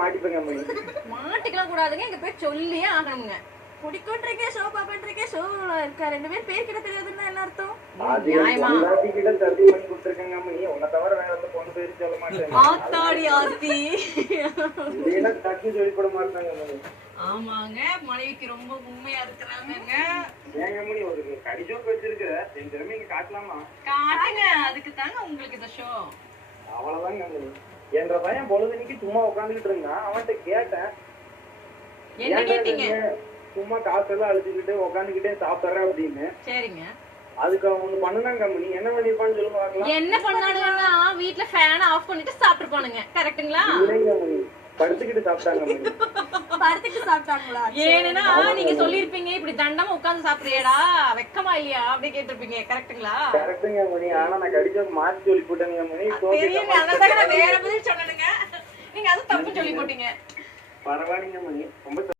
மாட்டிப்பேங்க மணி. மாட்டிக்கலாம் கூடாதுங்க, இங்க போய் சொல்லியே ஆகணுங்க. குடிக்கோன்றிருக்கே ஷோ பாப்பன்றிருக்கே ஷோ இருக்கா 2 பேர் பேர் கிட்ட தெரியாதுன்னா என்ன அர்த்தம்? நியாயமா கிட்ட தள்ளி பண்ணி கொடுத்துருக்கேங்க மணி. உன்னை தவிர வேற எந்த பொண்ணு பேரு சொல்ல மாட்டேன். ஆத்தாடி ஆத்தி. இதெல்லாம் டக்கு சொல்லி போட மாட்டாங்க மணி. ஆமாங்க, மனைவிக்கு ரொம்ப உண்மையா இருக்கிறாங்க. ஏங்க மணி ஒரு கடிஜோக்கு வச்சிருக்க என் திறமைக்கு காட்டலாமா? காட்டுங்க, அதுக்கு தாங்க உங்களுக்கு இந்த ஷோ. அவ்வளவுதாங்க மணி. என்ற பையன் பொழுதுனிக்கு சும்மா உட்காந்துக்கிட்டு இருந்தான். அவன்கிட்ட கேட்டேன், என்ன கேட்டீங்க? சும்மா காசெல்லாம் அழிச்சுக்கிட்டு உட்காந்துக்கிட்டே சாப்பிடுறேன் அப்படின்னு. சரிங்க. அதுக்கு அவன் ஒண்ணு பண்ணுனாங்க மணி. என்ன பண்ணிருப்பான்னு சொல்லுங்க பார்க்கலாம். என்ன பண்ணானுங்கன்னா வீட்ல ஃபேன் ஆஃப் பண்ணிட்டு சாப்பிட்டுப்பானுங்க. கரெக்ட்டுங்களா? இல்லைங்க மணி, படுத்துக்கிட்டு சாப்பிட்டாங்க மணி. படுத்துக்கிட்டு சாப்பிட்டாங்களா? ஏன்னா நீங்க சொல்லிருப்பீங்க இப்படி தண்டமா உட்கார்ந்து சாப்பிடுறியடா வெக்கமா இல்லையா அப்படி கேட்டிருப்பீங்க. கரெக்ட்டுங்களா? கரெக்ட்டுங்க மணி. ஆனா நான் கடிஜோக்கு மாத்தி சொல்லி போட்டேங்க மணி. தெரியுங்க, அதனால நான் வேற பதில் சொன்னேனுங்க. நீங்க அது தப்பு சொல்லி போட்டீங்க. பரவாயில்லைங்க மணி, ரொம்ப